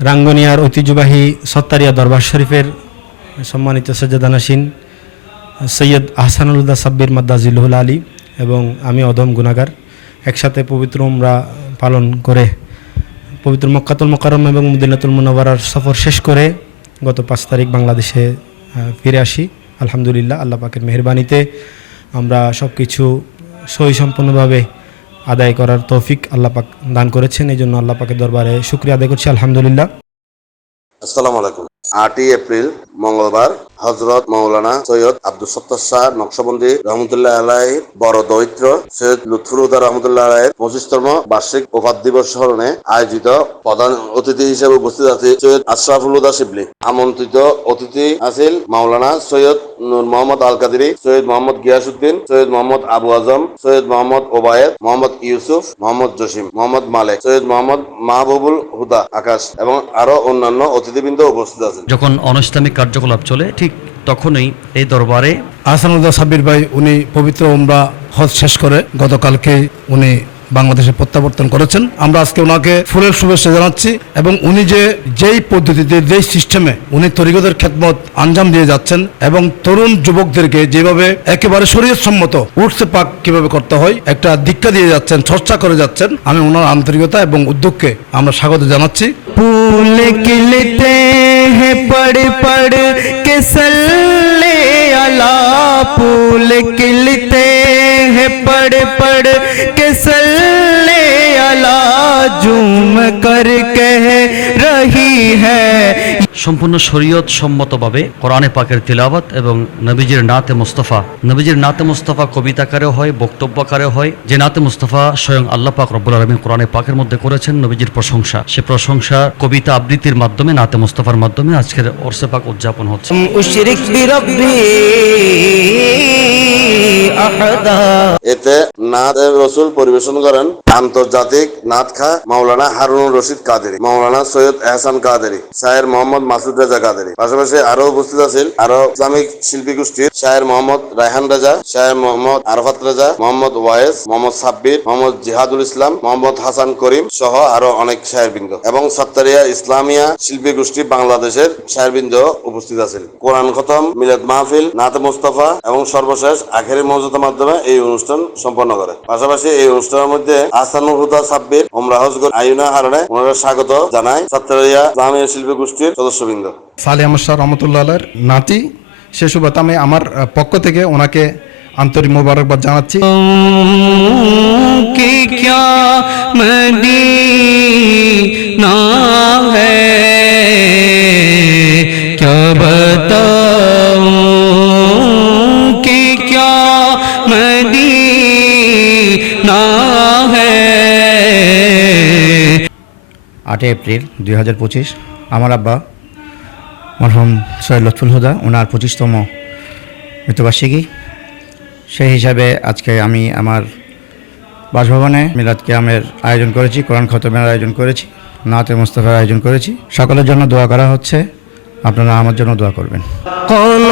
রাঙ্গনিয়ার ঐতিহ্যবাহী সত্তারিয়া দরবার শরীফের সম্মানিত সজ্জাদানাসীন সৈয়দ আহসানুল্লাহ সাব্বির মাদ্দাজিল্লুল আলী এবং আমি অদম গুনাগার একসাথে পবিত্র উমরা পালন করে পবিত্র মক্কাতুল মোকারম এবং মদিনাতুল মুনওয়ারার সফর শেষ করে গত পাঁচ তারিখ বাংলাদেশে ফিরে আসি। আলহামদুলিল্লাহ, আল্লাহ পাকের মেহরবানিতে আমরা সব কিছু সহি সম্পূর্ণভাবে আদায় করার তৌফিক আল্লাহ পাক দান করেছেন। এই জন্য আল্লাহ পাকের দরবারে শুক্রিয়া আদায় করছি। আলহামদুলিল্লাহ। আসসালামু আলাইকুম। আটই এপ্রিল, মঙ্গলবার হজরত মৌলানা সৈয়দ আব্দুল সত্তার শাহ নকশবন্দি রহমতুল্লাহ আলাই বড় দৈত্র সৈয়দ লুৎফুরুদ্দার রহমতুল্লাহ আলাইয়ের পঁচিশতম বার্ষিক ওফাত দিবস স্মরণে আয়োজিত প্রধান অতিথি হিসেবে উপস্থিত আছে সৈয়দ আশরাফুল হুদা শিবলি। আমন্ত্রিত অতিথি আছেন মাওলানা সৈয়দ নূর মোহাম্মদ আল কাদিরি সৈয়দ মোহাম্মদ গিয়াসুদ্দিন সৈয়দ মোহাম্মদ আবু আজম, সৈয়দ মোহাম্মদ ওবায়েদ, মোহাম্মদ ইউসুফ, মোহাম্মদ জসিম, মোহাম্মদ মালেক, সৈয়দ মোহাম্মদ মাহবুবুল হুদা আকাশ এবং আরও অন্যান্য অতিথিবৃন্দ উপস্থিত আছেন। যখন অনৈসলামিক কার্যকলাপ চলে ঠিক তখনই এই দরবারে আহসানুল্লাহ সাব্বির ভাই উনি পবিত্র উমরা হজ শেষ করে গতকালকে উনি বাংলাদেশে প্রত্যাবর্তন করেছেন। আমরা আজকে ওনাকে ফুলের শুভেচ্ছা জানাচ্ছি এবং উনি যে যেই পদ্ধতিতে যেই সিস্টেমে উনি তরিকতের খেদমত আঞ্জাম দিয়ে যাচ্ছেন এবং তরুণ যুবকদেরকে যেভাবে একেবারে শরীর সম্মত উঠতে পাক কীভাবে করতে হয় একটা দীক্ষা দিয়ে যাচ্ছেন চর্চা করে যাচ্ছেন আমি ওনার আন্তরিকতা এবং উদ্যোগকে আমরা স্বাগত জানাচ্ছি। ফুল কিলিতে हैं पढ़ पढ़ के सल्ले अला फूल खिलते हैं। पढ़ पढ़ के सल्ले अला झूम कर कह रही है সম্পূর্ণ শরীয়ত সম্মতভাবে কোরআনে পাকের তিলাবাত এবং নবীজির নাতে মুস্তফা। নবীজির নাতে মুস্তফা কবিতাকারেও হয় বক্তব্যকারেও হয়। যে নাতে মুস্তফা স্বয়ং আল্লাহ পাক রব্বুল আলমী কোরআনে পাকের মধ্যে করেছেন নবীজির প্রশংসা। সে প্রশংসা কবিতা আবৃত্তির মাধ্যমে, নাতে মুস্তফার মাধ্যমে আজকের অর্সে পাক উদযাপন হচ্ছে। এতে নাথ রসুল পরিবেশন করেন আন্তর্জাতিক নাথ খা মাওলানা হারুনুর রশিদ কাদেরি, মাওলানা সৈয়দ এহসান কাদেরি, শায়ের মোহাম্মদ মাসুদ রাজা কাদেরি। পাশাপাশি আরও উপস্থিত আছেন আরও ইসলামিক শিল্পী গোষ্ঠীর শায়ের মোহাম্মদ রায়হান রাজা, শায়ের মোহাম্মদ আরফাত রাজা, মোহাম্মদ ওয়ায়েস, মোহাম্মদ সাব্বির, মোহাম্মদ জিহাদুল ইসলাম, মোহাম্মদ হাসান করিম সহ আরও অনেক শায়েরবৃন্দ। এবং সত্তারিয়া ইসলামিয়া শিল্পী গোষ্ঠী বাংলাদেশের শায়েরবৃন্দ উপস্থিত আছেন। কোরআন খতম, মিলাদ মাহফিল, নাত মুস্তফা এবং সর্বশেষ আখেরি মাধ্যমে এই অনুষ্ঠান সম্পন্ন করে। পাশাপাশি এই অনুষ্ঠানের মধ্যে আসানুল হুদা সাব্বির ওমরা হজগর আয়ুনা হারনে ওনারা স্বাগত জানায় ছাত্রিয়া জাহামিয়া শিল্পী গোষ্ঠীর সদস্যবৃন্দ। সালে আমার শাহ রহমতুল্লাহ নাতি সে সুবাদে আমি আমার পক্ষ থেকে ওনাকে আন্তরিক মোবারকবাদ জানাচ্ছি। না আটই এপ্রিল দুই হাজার পঁচিশ আমার আব্বা মরহম সৈয়দ লطফুল হুদা ওনার পঁচিশতম মৃত্যুবার্ষিকী। সেই হিসাবে আজকে আমি আমার বাসভবনে মিলাদ কিয়ামের আয়োজন করেছি কোরআন খতমের আয়োজন করেছি নাতে মোস্তফার আয়োজন করেছি। সকলের জন্য দোয়া করা হচ্ছে আপনারা আমার জন্য দোয়া করবেন। কোন